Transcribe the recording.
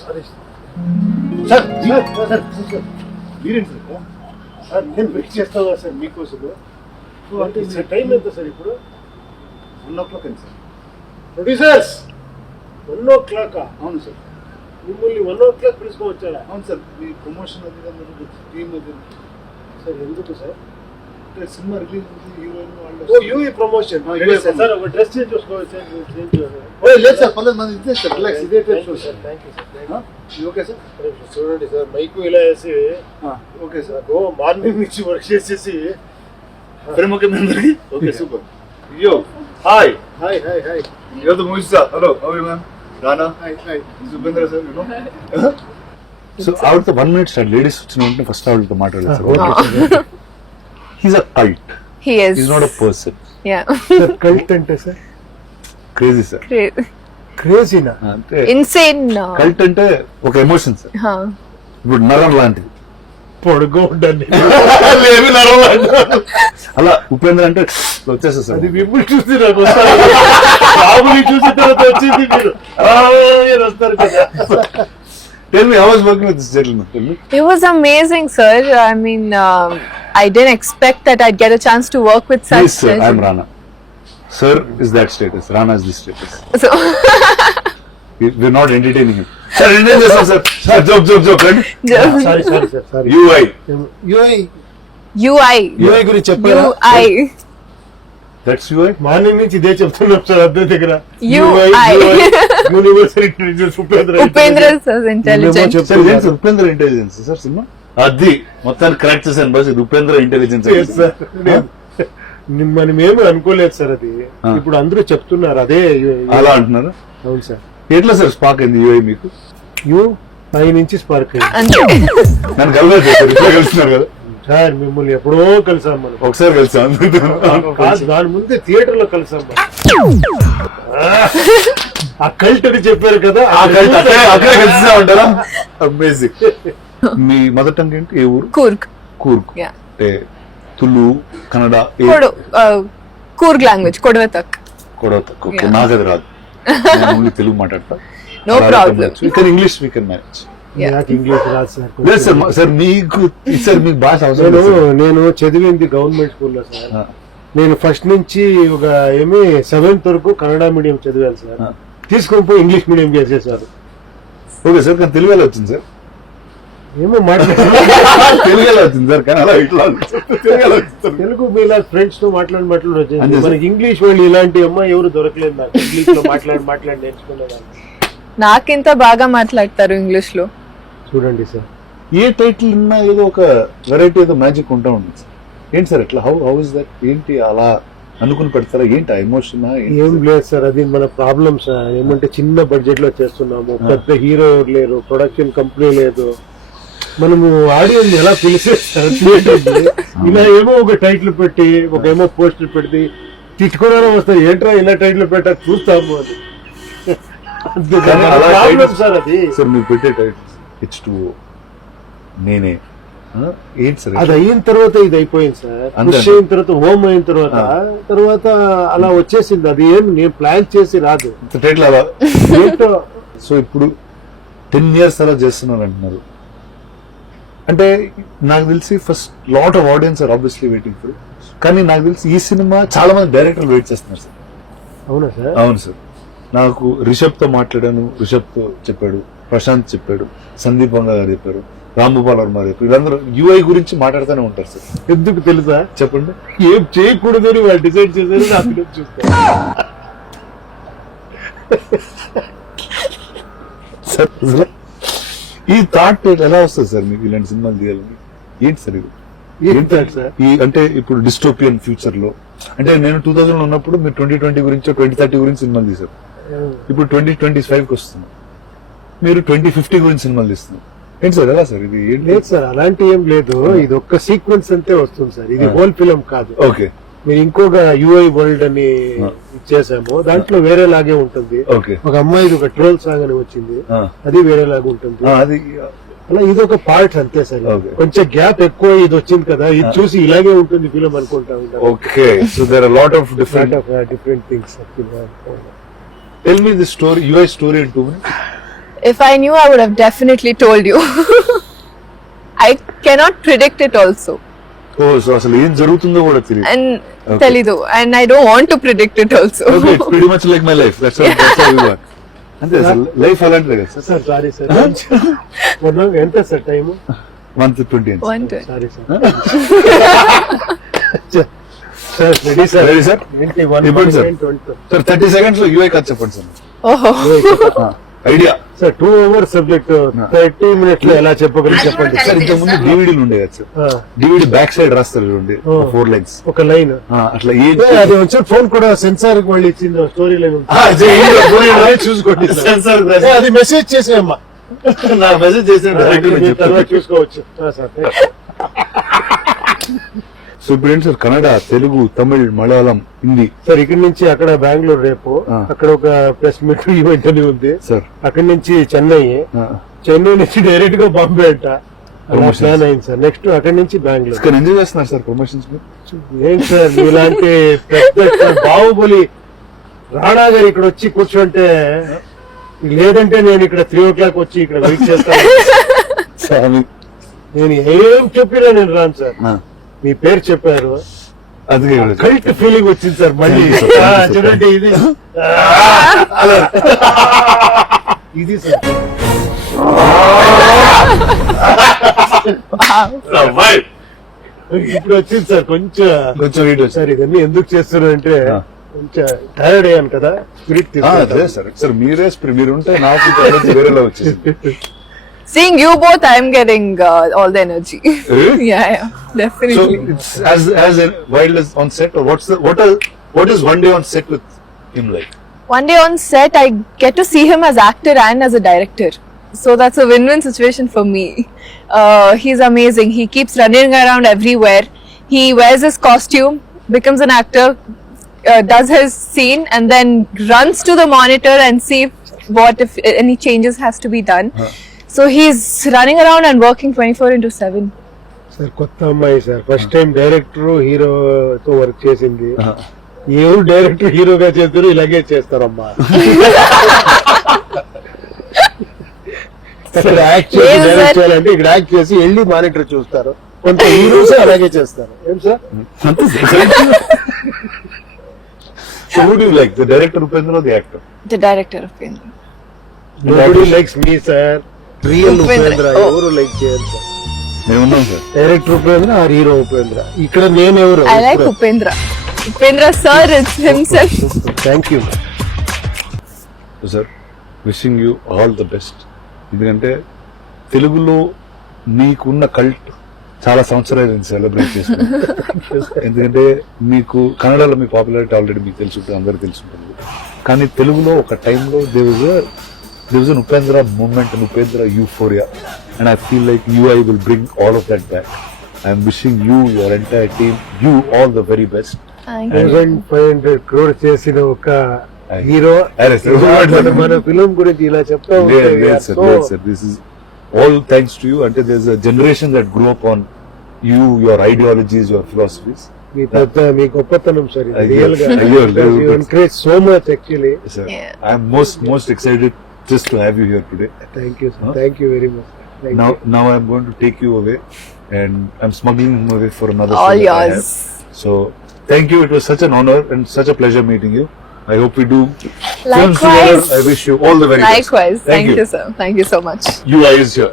Sorry sir sir sir sir మీరేంటి sir sir నేను wait చేస్తాను సార్ మీకోసం అంటే సార్? టైం ఎంత సార్ ఇప్పుడు? వన్ ఓ క్లాక్ అండి sir. Producers one o'clock అవును సార్. మిమ్మల్ని వన్ ఓ క్లాక్ పిలుచుకోవచ్చారా? అవును సార్ మీ ప్రమోషన్ అది టీమ్ అది సార్ ఎందుకు సార్? అంటే సినిమా రిలీజ్ హీరోయిన్ ఓ వాళ్ళు యూఈ ప్రమోషన్. ఆ, UE promotion. సార్ ఒక డ్రెస్ చేంజ్ చేంజ్ ఓ, లేదు సార్ పర్లేదు మన ఇదే సార్ రిలాక్స్ ఇదే type show sir thank you sir okay sir చూడండి సార్ మైకు ఇలా వేసి ఓకే సార్ నాకు మార్నింగ్ నుంచి వర్క్ చేసేసి ప్రేమ ఓకే మీ అందరికి okay super yo hi hi hi hi hello how you ma'am Rana hi hi Subhendra sir you know so ఆవిడతో వన్ మినిట్ సార్ లేడీస్ వచ్చిన వెంటనే ఫస్ట్ ఆవిడతో మాట్లాడలేదు sir he's a cult He is. Is not a person cult అంటే sir crazy sir క్రేజీనా అంటే Insane. uh, cult అంటే ఒక ఎమోషన్ సార్. ఇప్పుడు నరం లాంటిది. పొడుగు ఉండండి ఏమి నరం అలా ఉపేంద్ర అంటే వచ్చేస్తా సార్ అది మిమ్మల్ని చూసి నాకు వస్తారు బాబుని చూసిన తర్వాత వచ్చింది మీరు. వస్తారు కదా. Tell me how was working with this gentlemen tell me It was amazing, sir. I mean, um, I didn't expect that I'd get a chance to work with such. Sir I'm legends. Rana sir is that status Rana is the status So, we're not entertaining him. Sir, entertain yourself, sir. Sir, joke, joke, joke. Ready? Sorry sorry sir sorry UI. UI UI. UI గురించి చెప్పారా UI. That's UI? Morning నుంచి ఇదే చెప్తున్నాం sir అద్దె దగ్గర. Universal intelligence Upendra sir? Upendra intelligence sir cinema అది మొత్తాన్ని correct చేశాను బస్ ఇది ఉపేంద్ర ఇంటెలిజెన్స్ Yes, sir. నేను- మనం ఏమీ అనుకోలేదు సార్ అది. ఇప్పుడు అందరూ చెప్తున్నారు అదే అలా అంటున్నారు? అవును సార్. ఎట్లా సార్ స్పాక్ అయింది యూఐ మీకు? యూ పై నుంచి స్పార్క్ అయింది. And నన్ను ఇట్లా కలుస్తున్నారు కదా. సార్ మిమ్మల్ని ఎప్పుడో కలిసాం మనం ఒకసారి కలిసాను కాదు, దాని ముందే థియేటర్లో కలిసాం మనం. ఆ కల్ట్ అని చెప్పారు కదా అక్కడే అక్కడే కలిసినా ఉంటారా అమేజింగ్ మీ మదర్ టంగ్ ఏంటి ఏ ఊరు. కూర్గ్ Yeah. అంటే తులు కన్నడ ఏ- Kodu, uh, Kurg language. Kodvatak. కూడా తక్కువ Yeah. నాకు అది రాదు నేను ఓన్లీ తెలుగు మాట్లాడతా No problem. ఇక్కడ English we can manage sir లేదు సార్ మా- సార్ మీకు సార్ మీకు భాష అవసరం నేను లేదు సార్. నేను చదివింది గవర్నమెంట్ స్కూల్లో సార్. నేను ఫస్ట్ నుంచి ఒక ఏమి సెవెంత్ వరకు కన్నడ మీడియం చదివాను సార్. తీసుకొని పోయి ఇంగ్లీష్ మీడియం చేసేసారు ఓకే సార్ కానీ తెలుగు ఎలా వచ్చింది సార్. ఏమో మాట్లాడు తెలుగు ఎలా వచ్చింది సార్ కానీ అలా ఇట్లా. తెలుగు వచ్చింది మీలా ఫ్రెండ్స్తో మాట్లాడి మాట్లాడి వచ్చింది. మనకి ఇంగ్లీష్ వాళ్ళు ఇలాంటి అమ్మాయి ఎవరు దొరకలేదు నాకు. ఇంగ్లీష్లో మాట్లాడి మాట్లాడి నేర్చుకునేదాన్ని. నాకింత బాగా మాట్లాడతారు ఇంగ్లీష్లో? చూడండి సార్. ఏ టైటిల్ ఉన్నా ఏదో ఒక వెరైటీ ఏదో మ్యాజిక్ ఉంటా ఉంటుంది సార్. ఏంటి సార్ ఎట్లా హౌ హౌ ఇస్ దట్ ఏంటి అలా అనుకుని పెడతారా? ఏంటి ఎమోషన్ ఏం లేదు సార్ అది మన ప్రాబ్లమ్స్ ఏమంటే చిన్న బడ్జెట్లో చేస్తున్నాము. పెద్ద హీరో లేరు ప్రొడక్షన్ కంపెనీ లేదు. మనము ఆడియన్స్ ఎలా పిలిచేస్తారు ఇలా ఏమో ఒక టైటిల్ పెట్టి ఒక ఏమో పోస్టర్ పెట్టి తిట్టుకోవడం వస్తారు? ఏంట్రా ఇలా టైటిల్ పెట్టా చూస్తాము సార్, titles- సార్ అది. సార్ మీరు పెట్టే టైటిల్ హెచ్ టూ నేనే ఏంటి సార్ అది అయిన తర్వాత ఇది అయిపోయింది సార్. పుష్ అయిన తర్వాత హోమ్ అయిన తర్వాత తర్వాత అలా వచ్చేసింది. అది ఏం నేను ప్లాన్ చేసి రాదు. సో ఇప్పుడు టెన్ ఇయర్స్ అలా చేస్తున్నారు అంటున్నారు. అంటే నాకు తెలిసి first lot of audience are obviously waiting for కానీ నాకు తెలిసి ఈ సినిమా చాలా మంది డైరెక్టర్లు వెయిట్ చేస్తున్నారు సార్. అవునా సార్? అవును సార్. నాకు రిషబ్తో మాట్లాడాను రిషబ్తో చెప్పాడు. ప్రశాంత్ చెప్పాడు సందీప్ వంగ గారు చెప్పారు రాంభూపాల్ వర్మ గారు చెప్పారు. వీళ్ళందరూ యూఐ గురించి మాట్లాడుతూనే ఉంటారు సార్. ఎందుకు తెలుసా? చెప్పండి. ఏం చేయకూడదని వాళ్ళు డిసైడ్ చేశారు చూస్తారు సార్ ఈ థాట్ ఎలా వస్తుంది సార్ మీకు ఇలాంటి సినిమాలు తీయాలని? ఏంటి సార్ ఇది? ఈ అంటే ఇప్పుడు డిస్టోపియన్ ఫ్యూచర్లో అంటే నేను టూ థౌసండ్లో ఉన్నప్పుడు మీరు ట్వంటీ ట్వంటీ గురించి ట్వంటీ థర్టీ గురించి సినిమాలు తీశారు. ఇప్పుడు ట్వంటీ ట్వంటీ ఫైవ్కి వస్తుంది మీరు ట్వంటీ ఫిఫ్టీ గురించి సినిమాలు తీస్తున్నారు. ఏంటి సార్ ఎలా సార్ ఇది? లేదు? సార్ అలాంటి ఏం లేదు. ఇది ఒక్క సీక్వెన్స్ అంతే వస్తుంది సార్. ఇది. హోల్ ఫిలిం కాదు. ఓకే మీరు ఇంకొక యుఐ వరల్డ్ అని చేసాము దాంట్లో వేరే లాగే ఉంటుంది. ఓకే ఒక అమ్మాయిది ఒక ట్రోల్ సాంగ్ అని వచ్చింది. అది వేరే లాగా ఉంటుంది అది అలా ఇది ఒక పార్ట్ అంతే సార్. కొంచెం గ్యాప్ ఎక్కువ ఇది వచ్చింది కదా ఇది చూసి ఇలాగే ఉంటుంది ఫిలిం అనుకుంటా ఉంటాను okay so there are lot of different different things tell me the story UI story in two If I knew, I would have definitely told you. I cannot predict it also. Oh so అసలు ఏం జరుగుతుందో కూడా తెలియదు And Okay. Telidu. And I don't want to predict it also. Okay it's very much like my life that's అంతే అసలు life అలాంటిదే కదా sir sir sorry sir మొన్న ఎంత sir time month twenty One to sorry sir sir ready sir Ready, sir? ఏంటి one ఇప్పుడు, sir. Twenty sir thirty సెకండ్స్లో యూఐ కాదు చెప్పండి sir Oh. Idea. Sir two hours subject thirty మినిట్స్లో ఎలా చెప్పగలరు చెప్పండి? సార్ ఇంతకు ముందు డివిడీలు ఉండే కదా సార్. డివిడి బ్యాక్ సైడ్ రాస్తారు చూడండి. ఫోర్ లైన్స్ ఒక లైన్ అట్లా అది వచ్చి ఫోన్ కూడా సెన్సార్కి మళ్ళీ ఇచ్చింది స్టోరీ లైన్ చూసుకోండి. సెన్సార్ అది మెసేజ్ చేసేయమ్మా. నా మెసేజ్ చేసిన తర్వాత చూసుకోవచ్చు. ఆ, సార్ సో ఇప్పుడు ఏంటి సార్ కన్నడ తెలుగు తమిళ్ మలయాళం హిందీ. సార్ ఇక్కడి నుంచి అక్కడ బెంగళూరు రేపు. అక్కడ ఒక ప్రెస్ మీట్ ఈవెంట్ అని ఉంది. సార్. అక్కడి నుంచి చెన్నై. చెన్నై నుంచి డైరెక్ట్గా బాంబే అంట. ప్లాన్ అయింది సార్. నెక్స్ట్ అక్కడి నుంచి బెంగళూరు. ఎంజాయ్ చేస్తున్నారు సార్ ప్రమోషన్స్ ఏంటి సార్ ఇలాంటి పెద్ద బాహుబలి రాణా గారు ఇక్కడ వచ్చి కూర్చుంటే లేదంటే నేను ఇక్కడ త్రీ ఓ క్లాక్ వచ్చి ఇక్కడ వెయిట్ చేస్తాను. నేను ఏం చెప్పినా నేను రాను సార్. మీ పేరు చెప్పారు. అందుకే కల్ట్ ఫీలింగ్ వచ్చింది సార్ మళ్ళీ. చూడండి ఇది. ఇది సార్. ఇప్పుడు వచ్చింది సార్ కొంచెం. కొంచెం వీడియో సార్ ఇవన్నీ ఎందుకు చేస్తున్నారంటే. కొంచెం టైర్డ్ అయ్యాను కదా స్పిరిట్ అదే సార్. సార్ మీరే స్ప్రి- మీరు ఉంటే నాకు వేరేలా వచ్చేసింది. Seeing you both, I'm getting uh, all the energy. Really? yeah, yeah, Definitely. So it's as as a while is on set, or what's the what are what is one day on set with him like? One day on set, I get to see him as actor and as a director. So that's a win-win situation for me. Uh, he's amazing. He keeps running around everywhere. He wears his costume, becomes an actor, uh, does his scene, and then runs to the monitor and see what if any changes has to be done. Huh. So he's running around and working 24 into 7. Sir కొత్త అమ్మాయి sir. First time director హీరోతో work చేసింది. ఎవరు director హీరోగా చేస్తారు ఇలాగే చేస్తారమ్మా. ఇక్కడ యాక్ట్ చేసి లేదు డైరెక్ట్ సార్. చేయాలంటే ఇక్కడ యాక్ట్ చేసి వెళ్ళి మానిటర్ చూస్తారు. కొంత హీరోస్ అలాగే చేస్తారు. ఏం sir? So would you like the director Upendra the actor The director of Kendra. Nobody likes me sir real Upendra. Upendra Oh. ఎవరు లైక్ సార్ మేము ఉన్నాం sir. Director Upendra or hero Upendra. ఇక్కడ నేను ఎవరు I like Upendra. Upendra sir is himself. Thank you sir wishing you all the best ఎందుకంటే తెలుగులో మీకున్న cult చాలా సంవత్సరాలు సెలబ్రేట్ చేసుకున్నాం ఎందుకంటే మీకు కన్నడలో మీ పాపులారిటీ ఆల్రెడీ మీకు తెలుసు అందరికి తెలుసుంటుంది కానీ తెలుగులో ఒక టైంలో దేవజ్ దేవజ్ అన్ Upendra moment and Upendra euphoria and I feel like you I will bring all of that back I'm wishing you your entire team you all the very best Thank you. Thousand five hundred crore చేసిన ఒక. Hero. మన- film గురించి ఇలా చెప్తా this is all thanks to you అంటే this a generation that grow up on you your ideologies your philosophies మీ పెద్ద మీ గొప్పతనం సార్ రియల్గా లేదు. Encourage so much actually. I'm most most excited just to have you here today. Thank you, sir. Huh? Thank you very much. Thank now, you. now I'm going to take you away, and I'm smuggling him away for another. All yours. So, thank you. It was such an honor and such a pleasure meeting you. I hope we do. Likewise. I wish you all the very Likewise. best. Likewise. Thank, thank you. you, sir. Thank you so much. You are here.